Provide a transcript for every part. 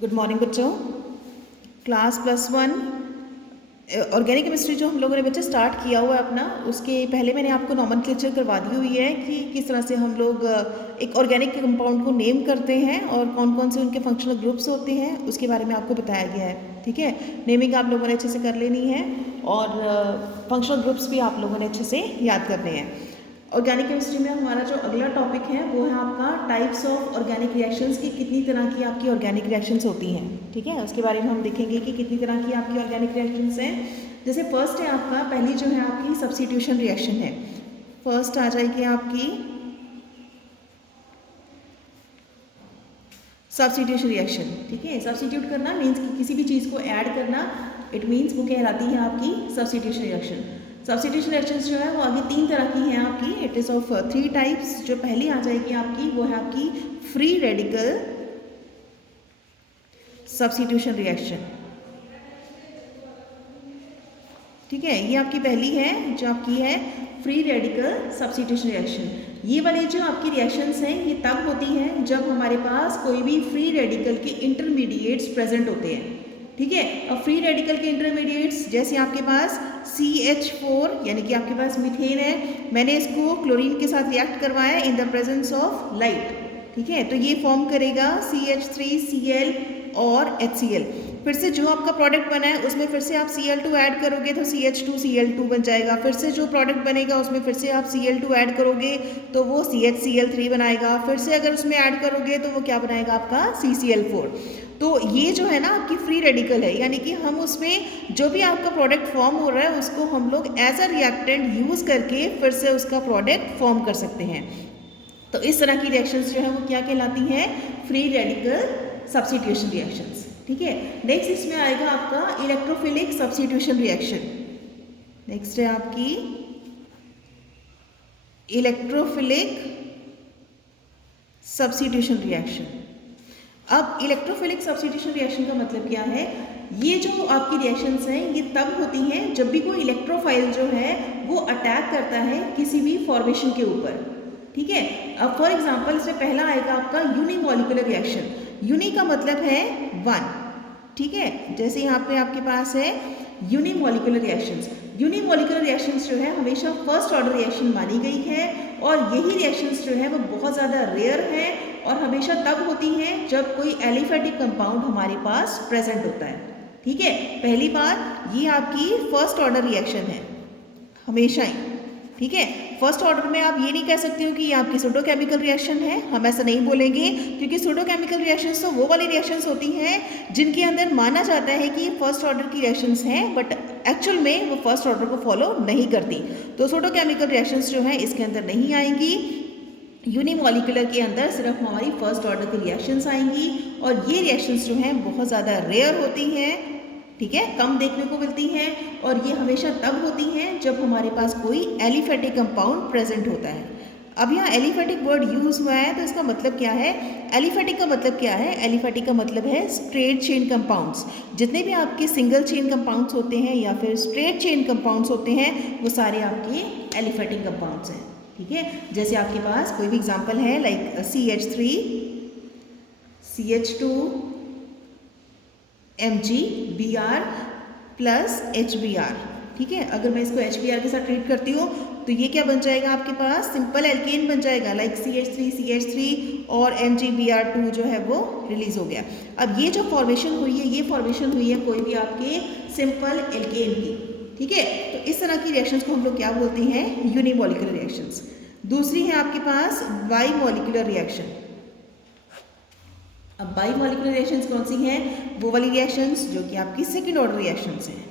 Good morning बच्चों। Class +1 organic chemistry जो हम लोगों ने बच्चे स्टार्ट किया हुआ है अपना, उसके पहले मैंने आपको नॉमेनक्लेचर करवा दी हुई है कि किस तरह से हम लोग एक ऑर्गेनिक कंपाउंड को नेम करते हैं और कौन कौन से उनके फंक्शनल ग्रुप्स होते हैं, उसके बारे में आपको बताया गया है। ठीक है, नेमिंग आप लोगों ने अच्छे से कर लेनी है और फंक्शनल ग्रुप्स भी आप लोगों ने अच्छे से याद करने हैं। ऑर्गेनिक केमिस्ट्री में हमारा जो अगला टॉपिक है वो है आपका टाइप्स ऑफ ऑर्गेनिक रिएक्शंस की, कितनी तरह की आपकी ऑर्गेनिक रिएक्शंस होती हैं। ठीक है, उसके बारे में हम देखेंगे कि कितनी तरह की आपकी ऑर्गेनिक रिएक्शंस हैं। जैसे फर्स्ट है आपका, पहली जो है आपकी सब्स्टिट्यूशन रिएक्शन है। फर्स्ट आ जाएगी आपकी सब्स्टिट्यूशन रिएक्शन। ठीक है, सब्स्टिट्यूट करना मीन्स कि किसी भी चीज़ को ऐड करना, इट मीन्स वो कहलाती है आपकी सब्स्टिट्यूशन रिएक्शन। सब्स्टिट्यूशन रिएक्शंस जो है वो आगे 3 तरह की हैं आपकी। It is of 3 types. जो पहली आ जाएगी आपकी वो है आपकी फ्री रेडिकल सब्स्टिट्यूशन रिएक्शन। ठीक है, ये आपकी पहली है जो आपकी है फ्री रेडिकल सब्स्टिट्यूशन रिएक्शन। ये वाली जो आपकी रिएक्शंस हैं ये तब होती हैं जब हमारे पास कोई भी फ्री रेडिकल के इंटरमीडिएट्स प्रेजेंट होते हैं। ठीक है, अब फ्री रेडिकल के इंटरमीडिएट्स जैसे आपके पास CH4 यानी कि आपके पास मीथेन है, मैंने इसको क्लोरीन के साथ रिएक्ट करवाया in the presence of light. ठीक है, तो ये फॉर्म करेगा CH3Cl और HCl। फिर से जो आपका प्रोडक्ट बना है उसमें फिर से आप Cl2 ऐड करोगे तो CH2Cl2 बन जाएगा। फिर से जो प्रोडक्ट बनेगा उसमें फिर से आप Cl2 ऐड करोगे तो वो CHCl3 बनाएगा। फिर से अगर उसमें ऐड करोगे तो वो क्या बनाएगा आपका CCl4। तो ये जो है ना आपकी फ्री रेडिकल है, यानी कि हम उसमें जो भी आपका प्रोडक्ट फॉर्म हो रहा है उसको हम लोग एज अ रिएक्टेंट यूज़ करके फिर से उसका प्रोडक्ट फॉर्म कर सकते हैं। तो इस तरह की रिएक्शंस जो है वो क्या कहलाती हैं? Free radical substitution reactions. ठीक है, नेक्स्ट इसमें आएगा आपका इलेक्ट्रोफिलिक सब्स्टिट्यूशन रिएक्शन। नेक्स्ट है आपकी इलेक्ट्रोफिलिक सब्स्टिट्यूशन रिएक्शन। अब इलेक्ट्रोफिलिक सब्स्टिट्यूशन रिएक्शन का मतलब क्या है? ये जो आपकी रिएक्शंस हैं ये तब होती हैं जब भी कोई इलेक्ट्रोफाइल जो है वो अटैक करता है किसी भी फॉर्मेशन के ऊपर। ठीक है, अब फॉर एग्जांपल इसमें पहला आएगा आपका यूनिमॉलिक्यूलर रिएक्शन। यूनि का मतलब है 1। ठीक है, जैसे यहाँ पे आपके पास है यूनिमॉलिक्यूलर रिएक्शंस। यूनिमॉलिक्यूलर रिएक्शंस जो है हमेशा फर्स्ट ऑर्डर रिएक्शन मानी गई है और यही रिएक्शंस जो है वो बहुत ज़्यादा रेयर है और हमेशा तब होती हैं जब कोई एलिफेटिक कंपाउंड हमारे पास प्रेजेंट होता है। ठीक है, पहली बात ये आपकी फर्स्ट ऑर्डर रिएक्शन है हमेशा ही। ठीक है, फर्स्ट ऑर्डर में आप ये नहीं कह सकते हो कि ये आपकी सूडोकेमिकल रिएक्शन है, हम ऐसा नहीं बोलेंगे, क्योंकि सूडोकेमिकल रिएक्शंस तो वो वाली रिएक्शंस होती हैं जिनके अंदर माना जाता है कि ये फर्स्ट ऑर्डर की रिएक्शंस हैं बट एक्चुअल में वो फर्स्ट ऑर्डर को फॉलो नहीं करती। तो सूडोकेमिकल रिएक्शंस जो है इसके अंदर नहीं आएंगी। यूनिमॉलिक्यूलर के अंदर सिर्फ हमारी फर्स्ट ऑर्डर की रिएक्शंस आएंगी और ये रिएक्शंस जो हैं बहुत ज़्यादा रेयर होती हैं। ठीक है, कम देखने को मिलती हैं और ये हमेशा तब होती हैं जब हमारे पास कोई एलिफेटिक कंपाउंड प्रेजेंट होता है। अब यहाँ एलिफेटिक वर्ड यूज़ हुआ है तो इसका मतलब क्या है? एलिफेटिक का मतलब क्या है? एलिफेटिक का मतलब है स्ट्रेट चेन कंपाउंड्स। जितने भी आपके सिंगल चेन कंपाउंड्स होते हैं या फिर स्ट्रेट चेन कंपाउंड्स होते हैं वो सारे आपके एलिफेटिक कंपाउंड्स हैं। ठीक है, जैसे आपके पास कोई भी एग्जांपल है like CH3 CH2 MgBr plus HBr। ठीक है, अगर मैं इसको HBr के साथ ट्रीट करती हूँ तो ये क्या बन जाएगा आपके पास? सिंपल एल्केन बन जाएगा लाइक CH3 और MgBr2 जो है वो रिलीज हो गया। अब ये जो फॉर्मेशन हुई है ये फॉर्मेशन हुई है कोई भी आपके सिंपल एल्केन की। ठीक है, तो इस तरह की रिएक्शंस को हम लोग क्या बोलते हैं? Unimolecular reactions. दूसरी है आपके पास बाईमॉलिक्यूलर रिएक्शन। अब बाईमॉलिक्यूलर रिएक्शंस कौन सी हैं? वो वाली रिएक्शंस जो कि आपकी सेकंड ऑर्डर रिएक्शंस हैं।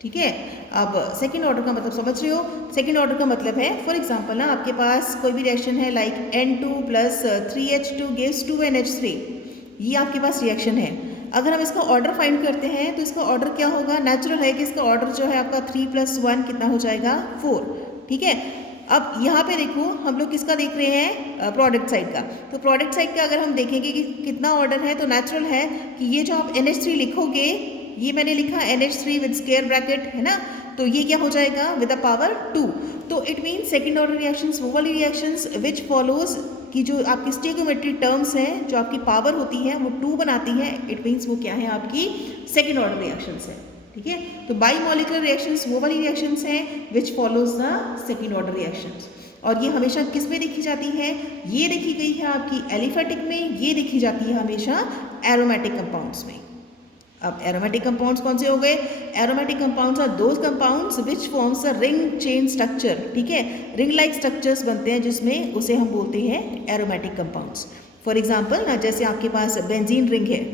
ठीक है, अब सेकंड ऑर्डर का मतलब समझ रहे हो? सेकंड ऑर्डर का मतलब है फॉर एग्जांपल ना आपके पास कोई भी रिएक्शन है like N2 plus 3H2 gives 2NH3। ये आपके पास रिएक्शन है। अगर हम इसका ऑर्डर फाइंड करते हैं तो इसका ऑर्डर क्या होगा? नेचुरल है कि इसका ऑर्डर जो है आपका 3 + 1 कितना हो जाएगा? 4। ठीक है, अब यहाँ पे देखो हम लोग किसका देख रहे हैं? प्रोडक्ट साइड का। तो प्रोडक्ट साइड का अगर हम देखेंगे कि कितना ऑर्डर है तो नेचुरल है कि ये जो आप NH3 लिखोगे, ये मैंने लिखा NH3 विद स्क्वायर ब्रैकेट है ना, तो ये क्या हो जाएगा? With the power 2। तो it means second order reactions वो वाली रिएक्शंस विच फॉलोज कि जो आपकी स्टेगोमेट्री टर्म्स हैं, जो आपकी पावर होती है वो 2 बनाती है, इट मीन्स वो क्या है आपकी सेकेंड ऑर्डर रिएक्शंस है। ठीक है, तो बाई मॉलिकुलर रिएक्शंस वो वाली रिएक्शंस हैं विच follows the second order reactions, और ये हमेशा किस में देखी जाती है, ये देखी गई है आपकी एलिफेटिक में, ये देखी जाती है हमेशा एरोमेटिक कंपाउंड्स में। अब एरोमेटिक कंपाउंड्स कौन से हो गए, aromatic compounds are those compounds which forms a ring chain structure. ठीक है, रिंग लाइक स्ट्रक्चर्स बनते हैं जिसमें उसे हम बोलते हैं एरोमेटिक कंपाउंड्स। फॉर एग्जांपल ना, जैसे आपके पास बेंजीन रिंग है,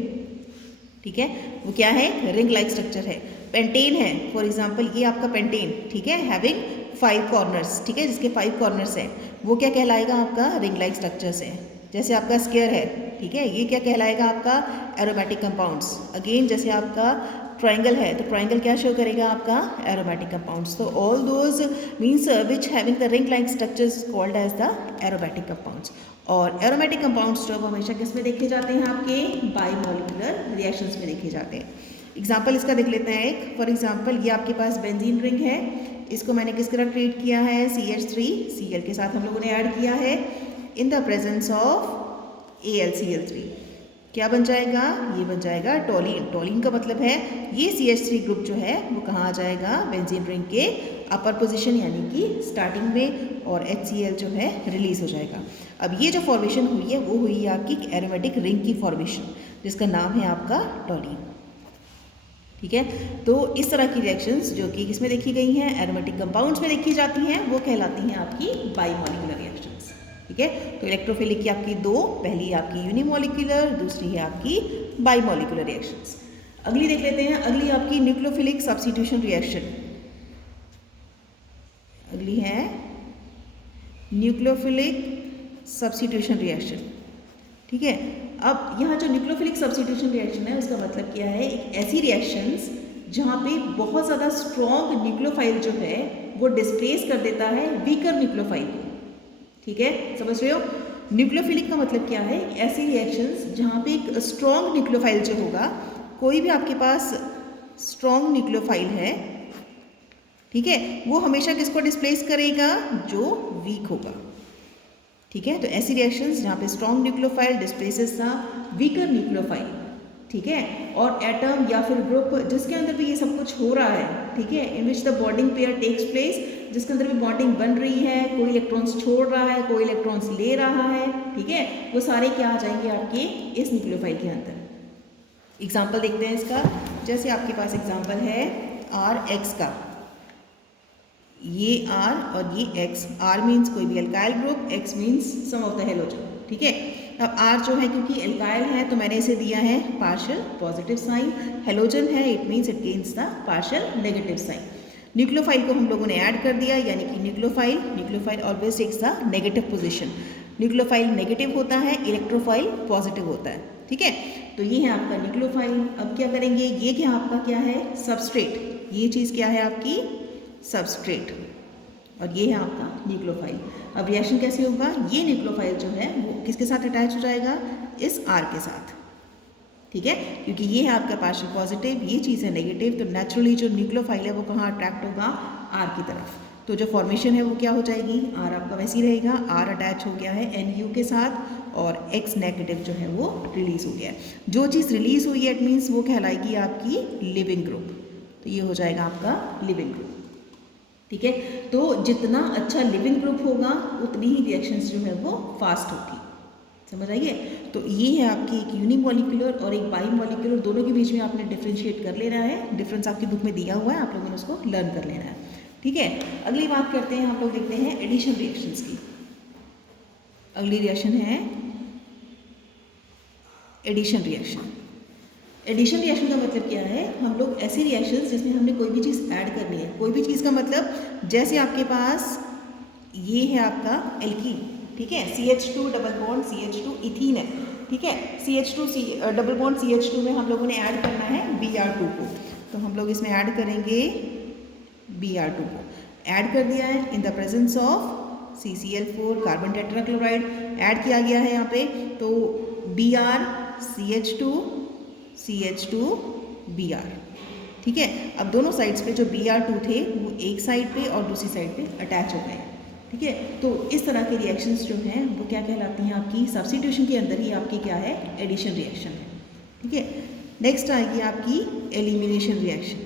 ठीक है, वो क्या है, रिंग लाइक स्ट्रक्चर है। पेंटेन है, फॉर एग्जांपल ये आपका पेंटेन, ठीक है, हैविंग 5 कॉर्नर्स, ठीक है, जिसके 5 कॉर्नर्स हैं, वो क्या कहलाएगा आपका रिंग लाइक स्ट्रक्चर्स है। जैसे आपका स्क्वायर है, ठीक है, ये क्या कहलाएगा आपका एरोमेटिक कंपाउंड्स। अगेन जैसे आपका ट्रायंगल है, तो ट्रायंगल क्या शो करेगा आपका एरोमेटिक कंपाउंड्स। तो all those means which having the ring like structures called as the aromatic compounds. और एरोमेटिक कंपाउंड्स जो हमेशा किस में देखे जाते हैं, आपके बाईमॉलिक्यूलर रिएक्शंस में देखे जाते हैं। एग्जाम्पल इसका देख लेते हैं एक। फॉर एग्जाम्पल ये आपके पास बेंजीन रिंग है, इसको मैंने किस तरह ट्रीट किया है, CH3Cl के साथ हम लोगों ने ऐड किया है in the presence of AlCl3। क्या बन जाएगा, ये बन जाएगा टोलिन। टोलिन का मतलब है ये CH3 ग्रुप जो है वो कहाँ आ जाएगा, बेंजीन रिंग के अपर पोजीशन यानी कि स्टार्टिंग में, और HCl जो है रिलीज हो जाएगा। अब ये जो फॉर्मेशन हुई है वो हुई है आपकी एरोमेटिक रिंग की फॉर्मेशन, जिसका नाम है आपका टोलिन। ठीक है, तो इस तरह की रिएक्शंस जो कि किसमें देखी गई हैं, एरोमेटिक कंपाउंड्स में देखी जाती हैं, वो कहलाती हैं आपकी बाईमॉलिक्यूलर रिएक्शंस। ठीक है, तो इलेक्ट्रोफिलिक की आपकी 2, पहली आपकी यूनिमॉलिक्यूलर, दूसरी है आपकी बाईमॉलिक्यूलर रिएक्शंस। अगली देख लेते हैं, अगली आपकी न्यूक्लियोफिलिक सब्स्टिट्यूशन रिएक्शन। अगली है न्यूक्लियोफिलिक सब्स्टिट्यूशन रिएक्शन। ठीक है, अब यहाँ जो न्यूक्लियोफिलिक सब्स्टिट्यूशन रिएक्शन है उसका मतलब क्या है, एक ऐसी रिएक्शंस जहाँ पे बहुत ज़्यादा स्ट्रॉन्ग न्यूक्लियोफाइल जो है वो डिस्प्लेस कर देता है वीकर न्यूक्लियोफाइल को। ठीक है, समझ रहे हो, न्यूक्लियोफिलिक का मतलब क्या है, ऐसी रिएक्शंस जहाँ पे एक स्ट्रॉन्ग न्यूक्लियोफाइल जो होगा, कोई भी आपके पास स्ट्रॉन्ग न्यूक्लियोफाइल है, ठीक है, वो हमेशा किसको डिस्प्लेस करेगा, जो वीक होगा। ठीक है, तो ऐसी रिएक्शंस जहाँ पे strong nucleophile displaces the weaker nucleophile, ठीक है, और एटम या फिर ग्रुप जिसके अंदर भी ये सब कुछ हो रहा है, ठीक है, in which the bonding pair takes place, जिसके अंदर भी बॉन्डिंग बन रही है, कोई इलेक्ट्रॉन्स छोड़ रहा है, कोई इलेक्ट्रॉन्स ले रहा है, ठीक है, वो सारे क्या आ जाएंगे आपके इस न्यूक्लियोफाइल के अंदर। एग्जाम्पल देखते हैं इसका, जैसे आपके पास एग्जाम्पल है RX का, ये R और ये X, R मीन्स कोई भी alkyl group, X means some of the halogen. ठीक है, अब R जो है क्योंकि एल्काइल है तो मैंने इसे दिया है पार्शियल पॉजिटिव साइन, हेलोजन है it means it gains the partial negative sign. Nucleophile को हम लोगों ने ऐड कर दिया, यानी कि nucleophile always takes the negative position. Nucleophile negative होता है, इलेक्ट्रोफाइल पॉजिटिव होता है। ठीक है, तो ये है आपका न्यूक्लियोफाइल। अब क्या करेंगे, ये क्या आपका क्या है, सबस्ट्रेट, ये चीज़ क्या है आपकी सबस्ट्रेट, और ये है आपका न्यूक्लियोफाइल। अब रिएक्शन कैसे होगा, ये न्यूक्लियोफाइल जो है वो किसके साथ अटैच हो जाएगा, इस R के साथ। ठीक है, क्योंकि ये है आपका पार्शियल पॉजिटिव, ये चीज़ है नेगेटिव, तो नेचुरली जो न्यूक्लियोफाइल है वो कहाँ अट्रैक्ट होगा, R की तरफ। तो जो फॉर्मेशन है वो क्या हो जाएगी, R आपका वैसे ही रहेगा, R अटैच हो गया है NU के साथ, और X नेगेटिव जो है वो रिलीज हो गया है। जो चीज़ रिलीज हुई है इट मीन्स वो कहलाएगी आपकी लिविंग ग्रुप, तो ये हो जाएगा आपका लिविंग ग्रुप। ठीक है, तो जितना अच्छा लिविंग ग्रुप होगा उतनी ही रिएक्शंस जो है वो फास्ट होगी। समझ आइए, तो ये है आपकी एक यूनिमॉलिक्यूलर और एक बाईमॉलिक्यूलर, दोनों के बीच में आपने डिफ्रेंशिएट कर लेना है। डिफरेंस आपकी बुक में दिया हुआ है, आप लोगों ने उसको लर्न कर लेना है। ठीक है, अगली बात करते हैं, हम लोग देखते हैं एडिशन रिएक्शंस की। अगली रिएक्शन है एडिशन रिएक्शन। एडिशन रिएक्शन का मतलब क्या है, हम लोग ऐसी रिएक्शंस जिसमें हमने कोई भी चीज़ ऐड करनी है, कोई भी चीज़ का मतलब जैसे आपके पास ये है आपका एल्कीन, ठीक है, CH2 double bond CH2 ethene है। ठीक है, CH2 डबल बॉन्ड CH2 में हम लोगों ने ऐड करना है Br2 को, तो हम लोग इसमें ऐड करेंगे Br2 को। ऐड कर दिया है in the presence of CCl4 carbon tetrachloride add किया गया है यहाँ पे, तो Br CH2 Br। ठीक है, अब दोनों साइड्स पे जो Br2 थे वो एक साइड पे और दूसरी साइड पे अटैच हो गए। ठीक है। तो इस तरह के रिएक्शंस जो हैं वो क्या कहलाती हैं, आपकी सब्स्टिट्यूशन के अंदर ही आपकी क्या है, एडिशन रिएक्शन है। ठीक है। नेक्स्ट आएगी आपकी elimination reaction.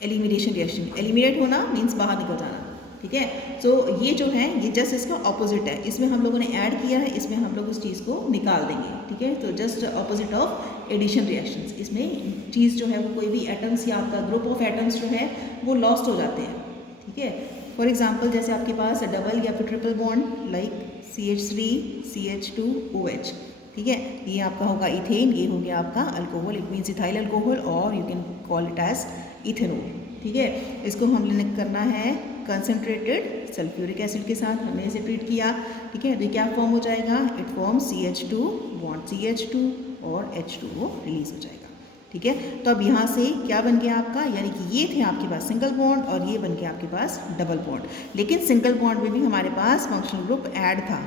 Elimination reaction, eliminate होना मीन्स बाहर निकल जाना। ठीक है। सो ये जो है ये जस्ट इसका ऑपोजिट है, इसमें हम लोगों ने ऐड किया है, इसमें हम लोग उस चीज़ को निकाल देंगे। ठीक है। तो just opposite of addition reactions, इसमें चीज़ जो है वो कोई भी एटम्स या आपका ग्रुप ऑफ एटम्स जो है वो लॉस्ट हो जाते हैं। ठीक है। फॉर एग्जांपल जैसे आपके पास डबल या फिर triple bond like CH3 CH2 OH। ठीक है। ये आपका होगा इथेन, ये हो गया आपका alcohol, it means ethyl alcohol, और you can call it as ethanol. ठीक है। इसको हमने करना है कंसनट्रेटेड सल्फ्यूरिक एसिड के साथ, हमने इसे ट्रीट किया। ठीक है। तो क्या फॉर्म हो जाएगा, it form CH2 bond CH2 और H2O रिलीज हो जाएगा। ठीक है। तो अब यहाँ से क्या बन गया आपका, यानी कि ये थे आपके पास सिंगल बॉन्ड और ये बन गया आपके पास डबल बॉन्ड, लेकिन सिंगल बॉन्ड में भी हमारे पास फंक्शनल ग्रुप ऐड था।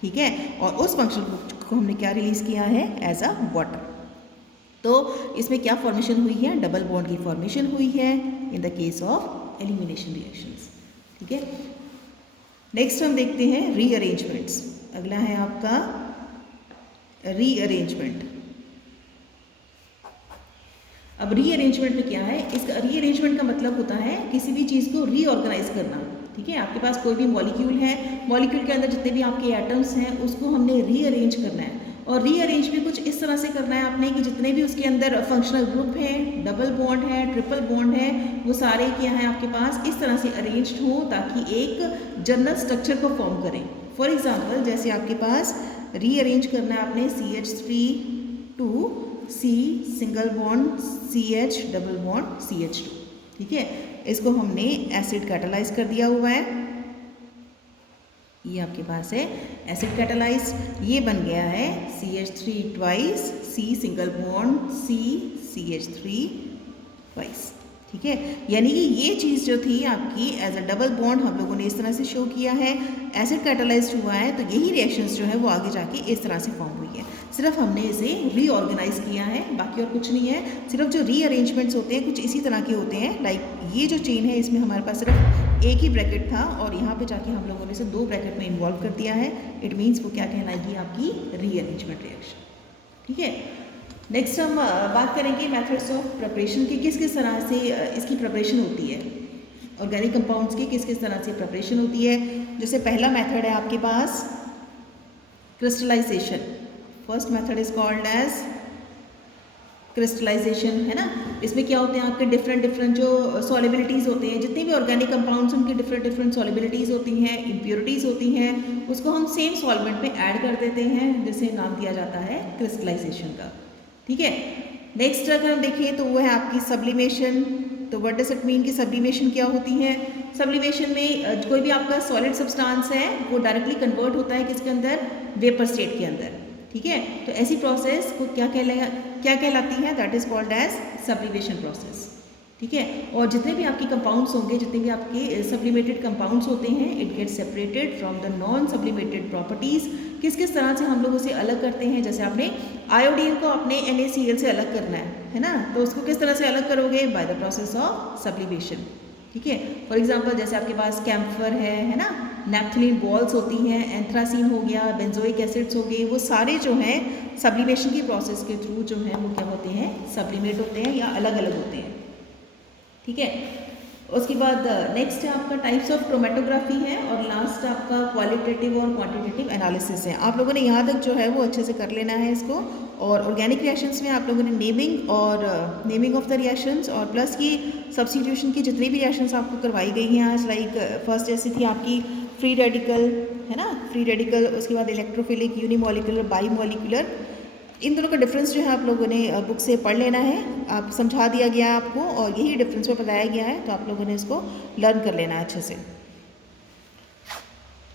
ठीक है। और उस फंक्शनल ग्रुप को हमने क्या रिलीज किया है, एज अ वाटर। तो इसमें क्या फॉर्मेशन हुई है, डबल बॉन्ड की फॉर्मेशन हुई है in the case of elimination reactions. ठीक है। नेक्स्ट हम देखते हैं रीअरेंजमेंट्स। अगला है आपका रीअरेंजमेंट। अब रीअरेंजमेंट में क्या है, इसका रीअरेंजमेंट का मतलब होता है किसी भी चीज़ को रीऑर्गेनाइज करना। ठीक है। आपके पास कोई भी मॉलिक्यूल है, मॉलिक्यूल के अंदर जितने भी आपके एटम्स हैं उसको हमने रीअरेंज करना है, और रीअरेंज भी कुछ इस तरह से करना है आपने कि जितने भी उसके अंदर फंक्शनल ग्रुप हैं, डबल बॉन्ड है, ट्रिपल बॉन्ड है, वो सारे क्या है आपके पास इस तरह से अरेंज्ड हो ताकि एक जनरल स्ट्रक्चर को फॉर्म करें। फॉर एग्जांपल जैसे आपके पास रीअरेंज करना है आपने CH3 to C single bond CH double bond CH2। ठीक है। इसको हमने एसिड कैटालाइज कर दिया हुआ है, ये आपके पास है एसिड कैटालाइज, ये बन गया है CH3 twice C single bond C CH3 twice. ठीक है। यानी कि ये चीज़ जो थी आपकी एज अ डबल बॉन्ड हम लोगों ने इस तरह से शो किया है, एसिड कैटालाइज्ड हुआ है, तो यही रिएक्शंस जो है वो आगे जाके इस तरह से फॉर्म हुई है। सिर्फ हमने इसे रीऑर्गेनाइज किया है, बाकी और कुछ नहीं है। सिर्फ जो रीअरेंजमेंट्स होते हैं कुछ इसी तरह के होते हैं, लाइक ये जो चेन है इसमें हमारे पास सिर्फ एक ही ब्रैकेट था और यहाँ पे जाके हम लोगों ने इसे 2 ब्रैकेट में इन्वॉल्व कर दिया है। इट मीन्स वो क्या कहलाएगी, आपकी रीअरेंजमेंट रिएक्शन। ठीक है। नेक्स्ट हम बात करेंगे मेथड्स ऑफ प्रिपरेशन की, किस किस तरह से इसकी प्रिपरेशन होती है, ऑर्गेनिक कंपाउंड्स की किस किस तरह से प्रिपरेशन होती है। जैसे पहला मेथड है आपके पास crystallisation. First method is called as crystallisation, है ना। इसमें क्या होते हैं आपके डिफरेंट जो सॉलिबिलिटीज़ होते हैं, जितने भी ऑर्गेनिक कंपाउंड्स उनकी डिफरेंट सॉलिबिलिटीज़ होती हैं, इम्प्योरिटीज़ होती हैं, उसको हम सेम सॉल्वेंट में ऐड कर देते हैं, जिसे नाम दिया जाता है क्रिस्टलाइजेशन का। ठीक है। नेक्स्ट अगर हम देखें तो वो है आपकी सब्लिमेशन। तो व्हाट डज इट मीन कि सब्लिमेशन क्या होती है। सब्लिमेशन में कोई भी आपका सॉलिड सब्सटेंस है वो डायरेक्टली कन्वर्ट होता है किसके अंदर, वेपर स्टेट के अंदर। ठीक है। तो ऐसी प्रोसेस को क्या कहलाती है, that is called as sublimation process. ठीक है। और जितने भी आपके कंपाउंड्स होंगे, जितने भी आपके सब्लिमेटेड कंपाउंड्स होते हैं, it get separated from the non sublimated properties. किस किस तरह से हम लोग उसे अलग करते हैं, जैसे आपने आयोडीन को अपने NaCl से अलग करना है ना, तो उसको किस तरह से अलग करोगे, by the process of sublimation. ठीक है। फॉर एग्जांपल जैसे आपके पास कैम्फर है ना, नैप्थलीन बॉल्स होती हैं, एंथ्रासीन हो गया, बेंजोइक एसिड्स हो गए, वो सारे जो हैं सब्लिमेशन की प्रोसेस के थ्रू जो हैं वो क्या होते हैं, सब्लिमेट होते हैं या अलग अलग होते हैं। ठीक है। उसके बाद नेक्स्ट है आपका टाइप्स ऑफ क्रोमेटोग्राफी है, और लास्ट आपका क्वालिटेटिव और क्वांटिटेटिव एनालिसिस है। आप लोगों ने यहाँ तक जो है वो अच्छे से कर लेना है इसको। और ऑर्गेनिक रिएक्शंस में आप लोगों ने नेमिंग ऑफ द रिएक्शंस और प्लस की सब्स्टिट्यूशन की जितनी भी रिएक्शंस आपको करवाई गई हैं आज, लाइक फर्स्ट जैसी थी आपकी फ्री रेडिकल, है ना, फ्री रेडिकल, उसके बाद इलेक्ट्रोफिलिक, यूनिमोलिकुलर, बाईमोलिकुलर, इन दोनों का डिफरेंस जो है आप लोगों ने बुक से पढ़ लेना है। आप समझा दिया गया है आपको, और यही डिफरेंस में बताया गया है, तो आप लोगों ने इसको लर्न कर लेना है अच्छे से।